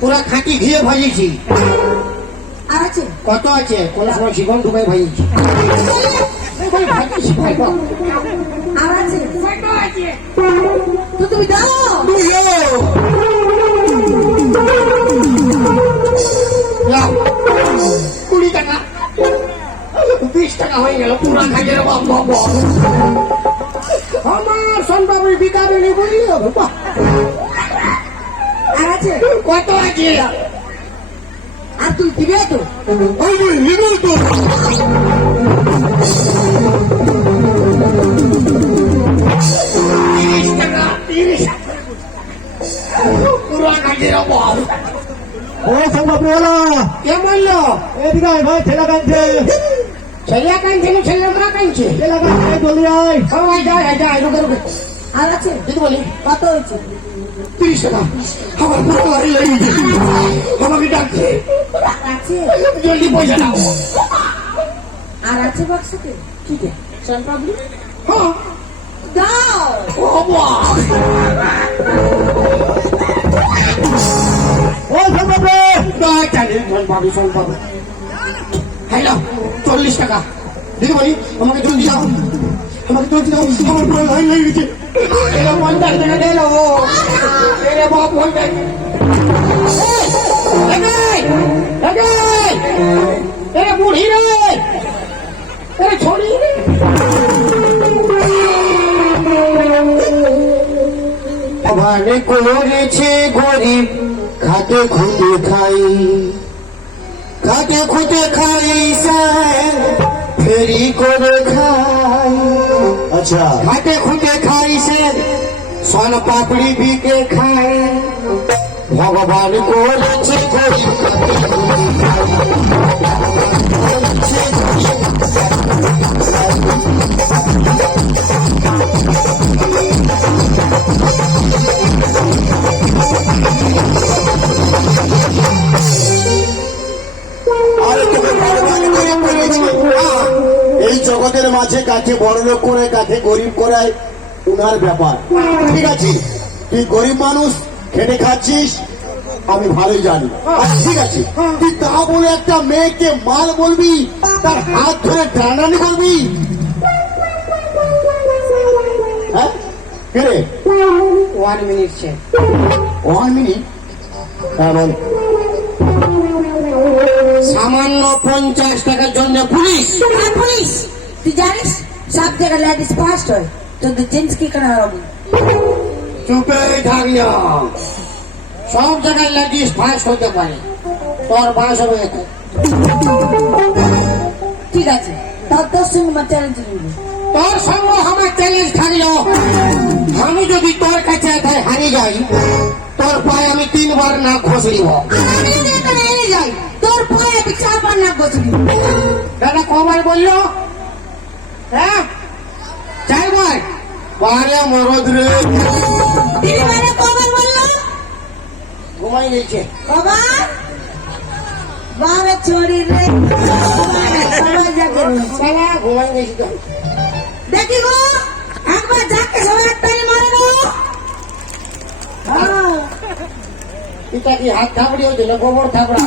পুরা খাঁটি ঘিয়ে ভাজিয়েছি। আর আছে? কত আছে? কোন সময় জীবন ঢুকাই ভাজিয়েছি। আর আছে? তো তুমি দাও। লাও কুড়ি টাকা। বিশ টাকা হয়ে গেল পুরা বাপ। আমার সন্তানের বিকাবে বাহ। আর আছে? কত আছে আর তুই দিবে তো ওই যে তো। ছেলে কাঁদছে। না ছেলে মা কাঁদছে? ঠেলা কাঁদছে জলদি আয়। সবাই যায় যায় রুকে আর আছে? দিদি বলি কত হয়েছে। তিরিশ টাকা। আমার পুরো বাড়ি লেগে আমাকে ডাকছে। আছে? জলদি পয়সা দাও। আর আছে বাক্সতে? ঠিক আছে। চল পাবলি হ্যাঁ। দাও! হ্যালো চল্লিশ টাকা। দিদি বলি, আমাকে জলদি দাও। আমাকে জলদি দাও, আমার পুরো লাইন লেগে গেছে। এটা পঞ্চাশ টাকা দে লো এরে বাপ পঞ্চাশ এরে বুড়ি রে। এরে ছড়ি রে। ভারে করেছে গরিব খাতে খুঁটে খাই। খাতে খুঁটে খাই ফেরি করে খাই আচ্ছা। ঘাটে খুঁটে খাই সে সন পাপড়ি বিকে খায়। ভগবান করেছে গরিব জগতের মাঝে কাছে বড় লোক করে কাছে গরিব করায় উনার ব্যাপার। ঠিক আছে? তুই গরিব মানুষ খেটে খাচ্ছিস আমি ভালোই জানি। আচ্ছা, ঠিক আছে? তুই তা বলে একটা মেয়েকে মাল বলবি তার হাত ধরে টানানি করবি? হ্যাঁ? কে রে? ওয়ান মিনিট সে ওয়ান মিনিট হ্যাঁ বল। সামান্য পঞ্চাশ টাকার জন্য পুলিশ পুলিশ। তুই জানিস? সব জায়গায় লেডিস ফার্স্ট হয়। তোদের জেন্টস কি করে হবে? চুপে থাকল সব জায়গায় লেডিস ফার্স্ট হতে পারে। তোর বাস হবে এতে। ঠিক আছে। তার তোর সঙ্গে আমার চ্যালেঞ্জ তোর সঙ্গে আমার চ্যালেঞ্জ থাকল। আমি যদি তোর কাছে একাই হারিয়ে যাই তোর পায়ে আমি তিনবার না ঘষলিব যাই তোর পায়ে আমি চারবার না বসবি দাদা কবার বলল? হ্যাঁ? চারবার বারে মরদ রে দিদি মানে কবার বলল? ঘুমাই গেছে। কবার? বাবা চোরি রে। সালা ঘুমাই গেছি তো। দেখি গো একবার যাকে সবাই একটাই মারে গো। হ্যাঁ এটা কি হাত থাপড়ি হয়েছিল গোবর থাপড়া